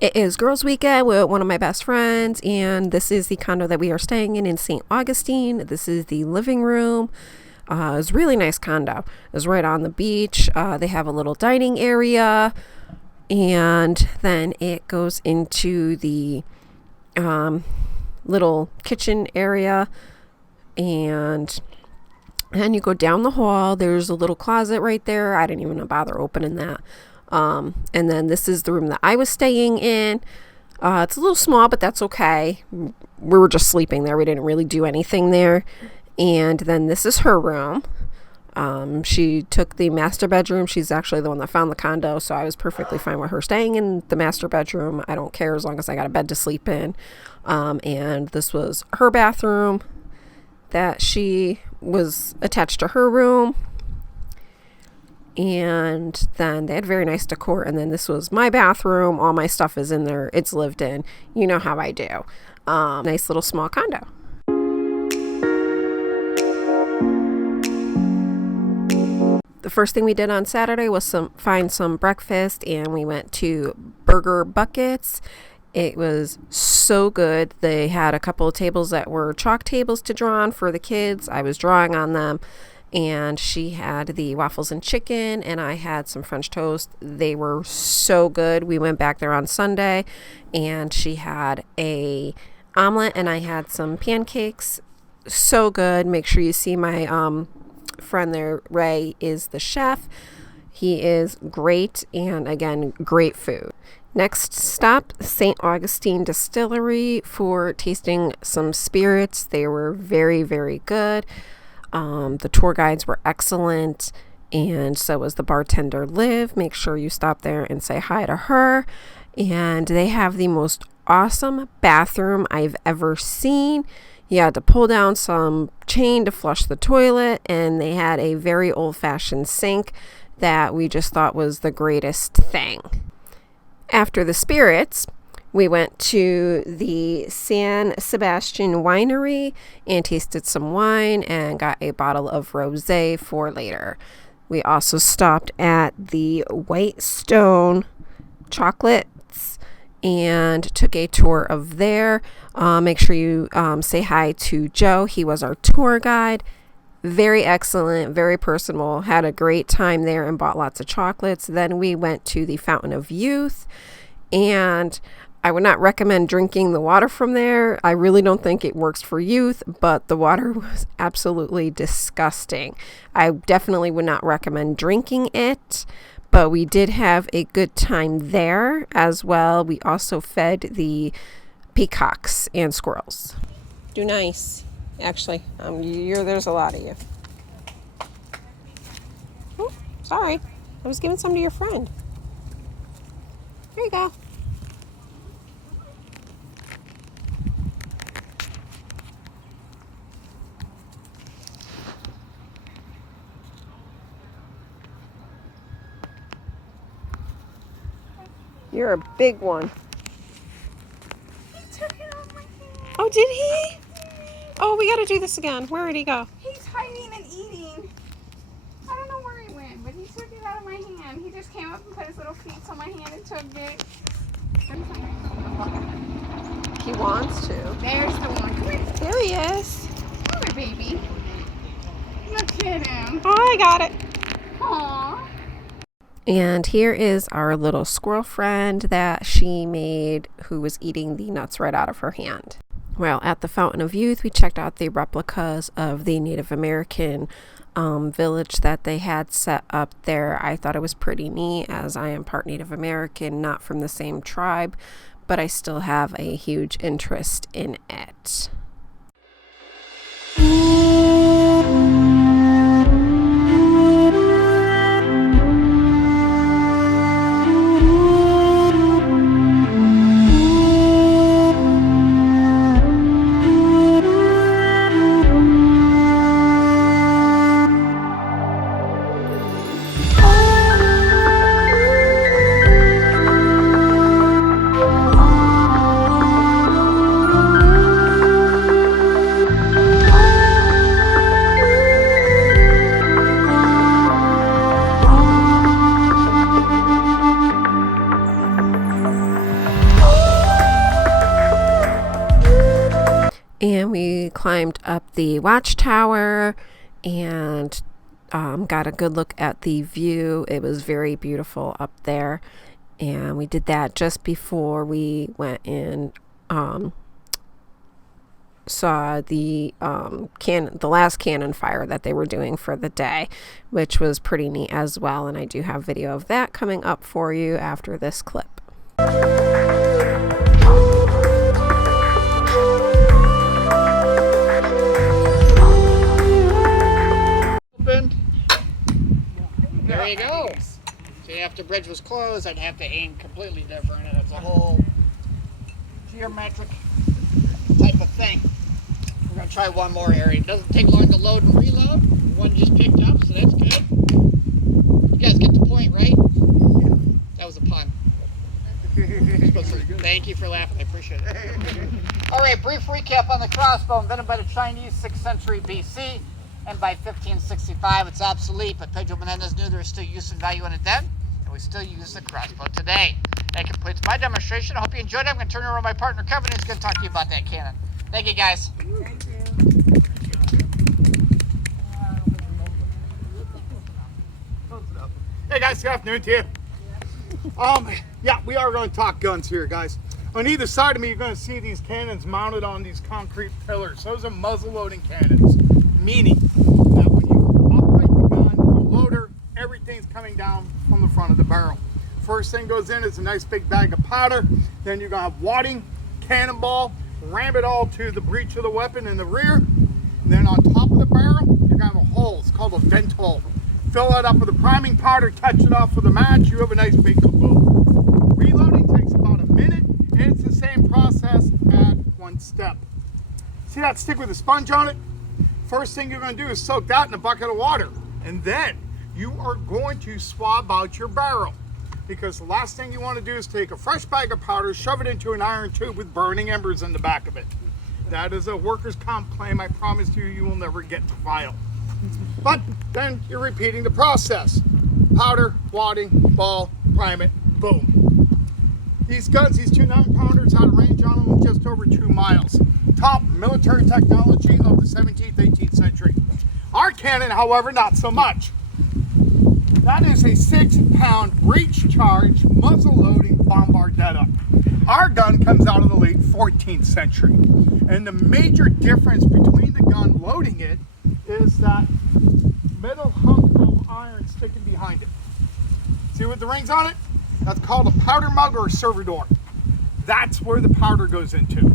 It is girls' weekend with one of my best friends, and this is the condo that we are staying in St. Augustine. This is the living room. It's a really nice condo. It's right on the beach. They have a little dining area, and then it goes into the little kitchen area, and then you go down the hall. There's a little closet right there. I didn't even bother opening that. And then this is the room that I was staying in. It's a little small, but that's okay. We were just sleeping there. We didn't really do anything there. And then this is her room. She took the master bedroom. She's actually the one that found the condo, so I was perfectly fine with her staying in the master bedroom. I don't care as long as I got a bed to sleep in. And this was her bathroom that she was attached to her room. And then they had very nice decor. And then this was my bathroom. All my stuff is in there. It's lived in. You know how I do. Nice little small condo. The first thing we did on Saturday was find some breakfast, and we went to Burger Buckets. It was so good. They had a couple of tables that were chalk tables to draw on for the kids. I was drawing on them. And she had the waffles and chicken, and I had some French toast. They were so good. We went back there on Sunday, and she had a omelet, and I had some pancakes. So good. Make sure you see my friend there. Ray is the chef. He is great, and again, great food. Next stop, St. Augustine Distillery for tasting some spirits. They were very, very good. The tour guides were excellent, and so was the bartender Liv. Make sure you stop there and say hi to her. And they have the most awesome bathroom I've ever seen. You had to pull down some chain to flush the toilet, and they had a very old-fashioned sink that we just thought was the greatest thing. After the spirits, we went to the Sebastian Winery and tasted some wine and got a bottle of rosé for later. We also stopped at the White Stone Chocolates and took a tour of there. Make sure you say hi to Joe. He was our tour guide. Very excellent, very personable. Had a great time there and bought lots of chocolates. Then we went to the Fountain of Youth, and I would not recommend drinking the water from there. I really don't think it works for youth, but the water was absolutely disgusting. I definitely would not recommend drinking it, but we did have a good time there as well. We also fed the peacocks and squirrels. Do nice. Actually, there's a lot of you. Oh, sorry. I was giving some to your friend. There you go. You're a big one. He took it off my hand. Oh, did he? Oh, we got to do this again. Where did he go? He's hiding and eating. I don't know where he went, but he took it out of my hand. He just came up and put his little feet on my hand and took it. He wants to. There's the one. Come here. There he is. Come here, baby. Look at him. Oh, I got it. Aww. And here is our little squirrel friend that she made, who was eating the nuts right out of her hand. Well, at the Fountain of Youth, we checked out the replicas of the Native American village that they had set up there. I thought it was pretty neat, as I am part Native American, not from the same tribe, but I still have a huge interest in it. And we climbed up the watchtower and got a good look at the view. It was very beautiful up there. And we did that just before we went in, saw the last cannon fire that they were doing for the day, which was pretty neat as well. And I do have video of that coming up for you after this clip. There you go. See, if the bridge was closed, I'd have to aim completely different, and it's a whole geometric type of thing. We're going to try one more area. It doesn't take long to load and reload. One just picked up, so that's good. You guys get the point, right? Yeah. That was a pun. Thank you for laughing. I appreciate it. All right, brief recap on the crossbow. Invented by the Chinese, 6th century BC. And by 1565, it's obsolete, but Pedro Menendez knew there was still use and value in it then, and we still use the crossbow today. That completes my demonstration. I hope you enjoyed it. I'm going to turn it over to my partner, Kevin, who's going to talk to you about that cannon. Thank you, guys. Thank you. Hey, guys. Good afternoon to you. Yeah, we are going to talk guns here, guys. On either side of me, you're going to see these cannons mounted on these concrete pillars. Those are muzzle-loading cannons. Meaning that when you operate the gun, the loader, everything's coming down from the front of the barrel. First thing goes in is a nice big bag of powder. Then you're going to have wadding, cannonball, ram it all to the breech of the weapon in the rear. And then on top of the barrel, you're going to have a hole. It's called a vent hole. Fill that up with a priming powder, touch it off with a match. You have a nice big kaboom. Reloading takes about a minute, and it's the same process at one step. See that stick with a sponge on it? First thing you're going to do is soak that in a bucket of water, and then you are going to swab out your barrel, because the last thing you want to do is take a fresh bag of powder, shove it into an iron tube with burning embers in the back of it. That is a workers' comp claim. I promise you, you will never get to file. But then you're repeating the process. Powder, wadding, ball, prime it, boom. These guns, these 2 9-pounders, had a range on them of just over 2 miles. Top military technology of the 17th, 18th century. Our cannon, however, not so much. That is a 6-pound breech charge muzzle-loading bombardetta. Our gun comes out of the late 14th century. And the major difference between the gun loading it is that metal hunk of iron sticking behind it. See with the rings on it? That's called a powder mug or a servidor. That's where the powder goes into.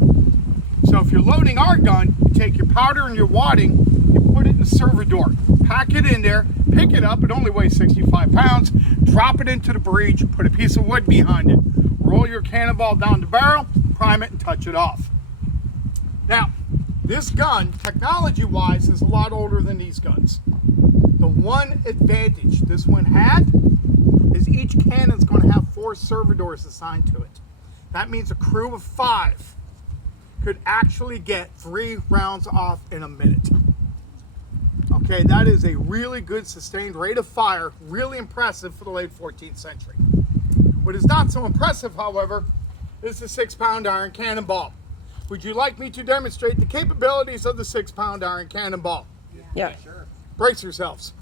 So if you're loading our gun, you take your powder and your wadding, you put it in the servidor, pack it in there, pick it up, it only weighs 65 pounds, drop it into the breech, put a piece of wood behind it, roll your cannonball down the barrel, prime it, and touch it off. Now, this gun, technology-wise, is a lot older than these guns. The one advantage this one had is each cannon's going to have 4 servidors assigned to it. That means a crew of 5 could actually get 3 rounds off in a minute. Okay, that is a really good sustained rate of fire, really impressive for the late 14th century. What is not so impressive, however, is the 6-pound iron cannonball. Would you like me to demonstrate the capabilities of the 6-pound iron cannonball? Yeah. Sure. Brace yourselves.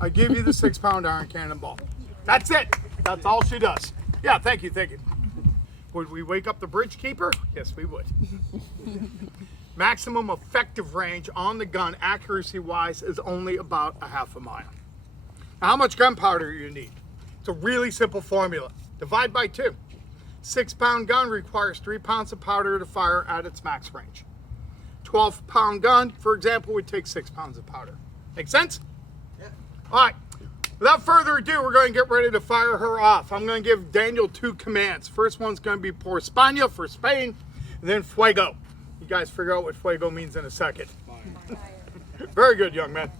I give you the 6-pound iron cannonball. That's it. That's all she does. Yeah, thank you, thank you. Would we wake up the bridge keeper? Yes, we would. Maximum effective range on the gun, accuracy-wise, is only about a half a mile. Now, how much gunpowder do you need? It's a really simple formula. Divide by 2. 6-pound gun requires 3 pounds of powder to fire at its max range. 12-pound gun, for example, would take 6 pounds of powder. Make sense? Yeah. All right. Without further ado, we're going to get ready to fire her off. I'm going to give Daniel 2 commands. First one's going to be por España, for Spain, and then fuego. You guys figure out what fuego means in a second. Very good, young man.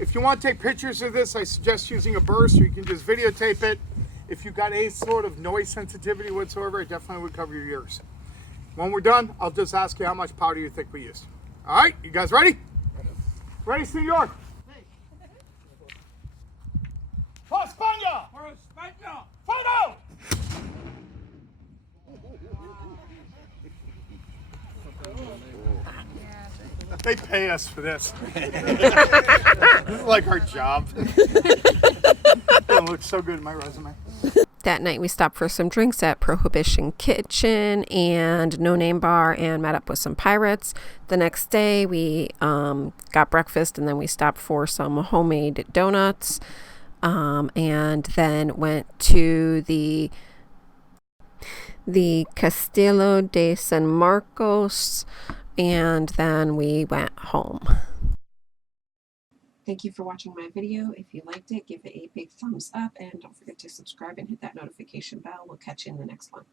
If you want to take pictures of this, I suggest using a burst, or you can just videotape it. If you've got any sort of noise sensitivity whatsoever, it definitely would cover your ears. When we're done, I'll just ask you how much powder you think we used. All right, you guys ready? Ready, senor? For España! For España! Fuego! They pay us for this. This is like our job. It looks so good in my resume. That night we stopped for some drinks at Prohibition Kitchen and No Name Bar and met up with some pirates. The next day we got breakfast and then we stopped for some homemade donuts and then went to the Castillo de San Marcos and then we went home. Thank you for watching my video. If you liked it, give it a big thumbs up and don't forget to subscribe and hit that notification bell. We'll catch you in the next one.